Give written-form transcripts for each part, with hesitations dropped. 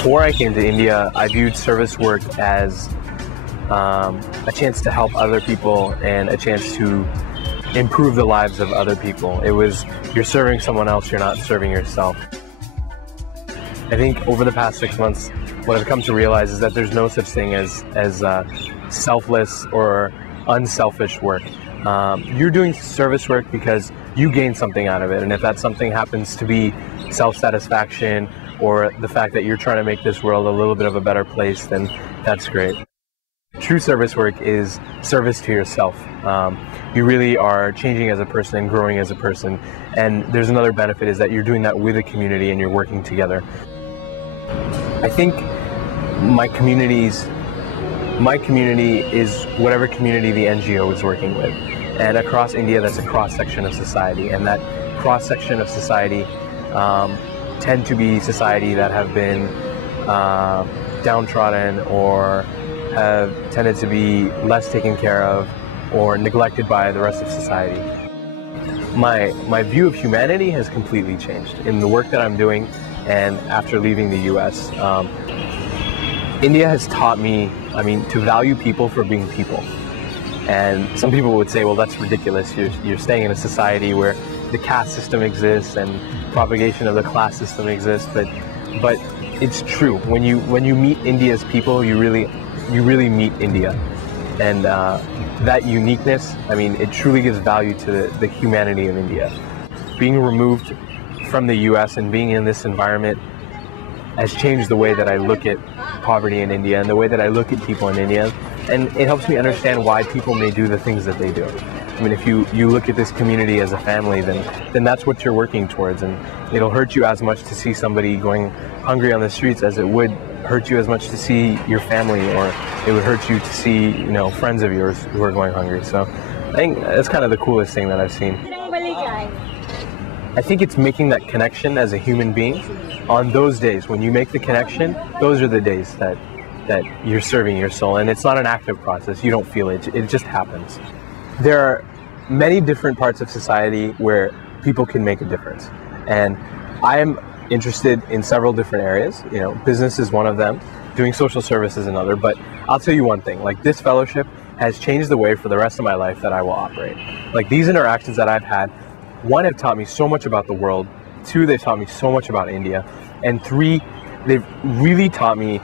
Before I came to India, I viewed service work as a chance to help other people and a chance to improve the lives of other people. It was, you're serving someone else, you're not serving yourself. I think over the past 6 months, what I've come to realize is that there's no such thing as selfless or unselfish work. You're doing service work because you gain something out of it, and if that something happens to be self-satisfaction or the fact that you're trying to make this world a little bit of a better place, then that's great. True service work is service to yourself. You really are changing as a person and growing as a person, and there's another benefit is that you're doing that with a community and you're working together. I think my community is whatever community the NGO is working with, and across India that's a cross-section of society, and that cross-section of society tend to be society that have been downtrodden or have tended to be less taken care of or neglected by the rest of society. My view of humanity has completely changed in the work that I'm doing and after leaving the US. India has taught me, to value people for being people. And some people would say, well, that's ridiculous. You're staying in a society where the caste system exists and propagation of the class system exists, but it's true. When you meet India's people, you really meet India, and that uniqueness, it truly gives value to the humanity of India. Being removed from the US and being in this environment has changed the way that I look at poverty in India and the way that I look at people in India, and it helps me understand why people may do the things that they do. If you look at this community as a family, then that's what you're working towards, and it'll hurt you as much to see somebody going hungry on the streets as it would hurt you as much to see your family, or it would hurt you to see, friends of yours who are going hungry. So I think that's kind of the coolest thing that I've seen. I think it's making that connection as a human being. On those days when you make the connection, those are the days that you're serving your soul, and it's not an active process. You don't feel it, it just happens. There are many different parts of society where people can make a difference, and I am interested in several different areas. Business is one of them, doing social service is another, but I'll tell you one thing, this fellowship has changed the way for the rest of my life that I will operate. These interactions that I've had, one, have taught me so much about the world, two, they've taught me so much about India, and three, they've really taught me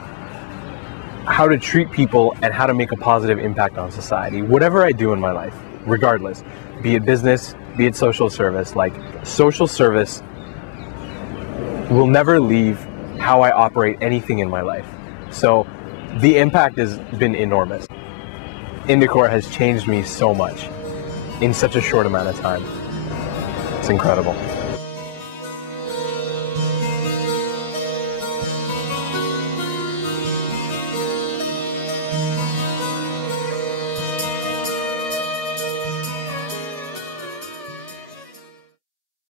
how to treat people and how to make a positive impact on society. Whatever I do in my life, regardless, be it business, be it social service, social service will never leave how I operate anything in my life. So the impact has been enormous. Indicorps has changed me so much in such a short amount of time. It's incredible.